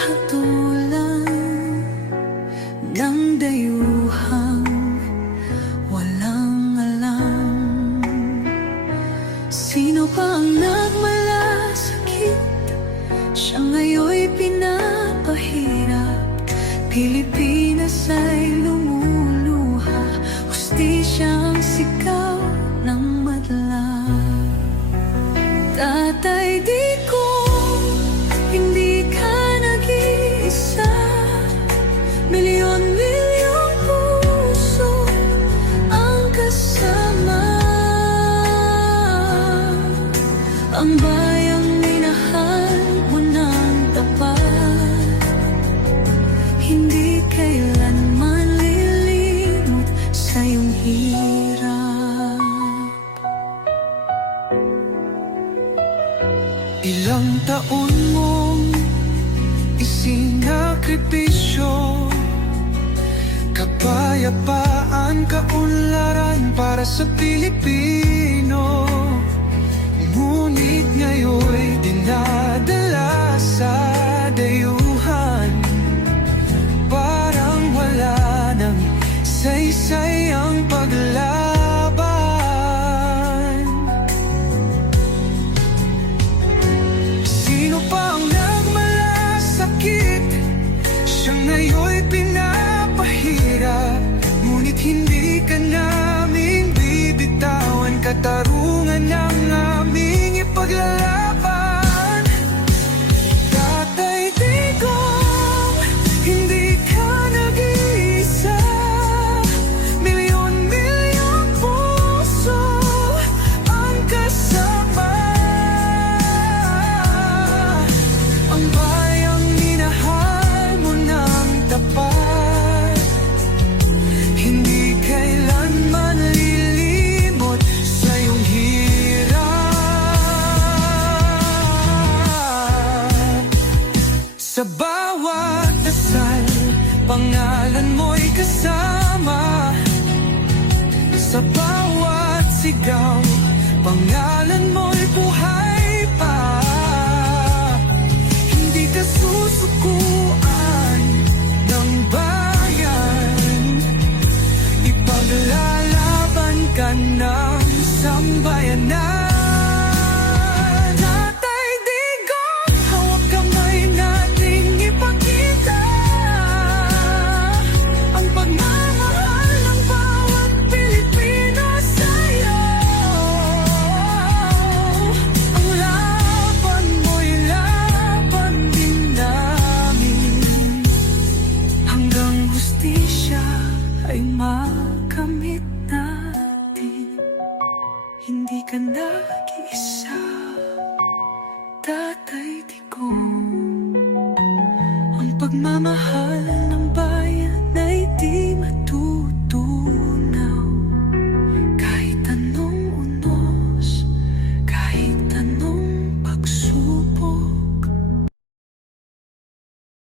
hatulan ng dayuhang walang alam. Sino pa ang nagmalasakit? Siya ngayon'y pinapahirap. Pilipinas ay lumuluha, hustisya ang sigaw ng madla. Tatay Digong, hindi ka nag-iisa. Milyon-milyong puso ang kasama. Ang bayang minahal mo ng tapat, hindi kailanman lilimot sa iyong hirap. Ilang taon mong isinakripisyo, kapayapaan, kaunlaran para sa Pilipino. Ngunit ngayon'y dinadala sa dayuhan. Parang wala nang saysay ang paglaban. Sino pa ang nagmalasakit? Siya ngayon'y pinapahirap. Ngunit hindi ka namin bibitawan. Katarungan ng aming ipaglalaban. Tatay Digong, hindi ka nag-iisa. Milyon-milyong puso ang kasama. Ang bayang minahal mo ng tapat, hindi kailanman lilimot sa iyong hirap. Sa bawat dasal, pangalan mo'y kasama. Sa bawat sigaw, pangalan mo'y buhay pa. Hindi ka susukuan ng bayan, ipaglalaban ka ng sambayanan. Tatay Digong, hawak kamay nating ipakita ang pagmamahal ng bawat Pilipino sa'yo. Ang laban mo'y laban din namin, hanggang hustisya ay makamit natin. Hindi ka nag-iisa, Tatay Digong. Ang pagmamahal ng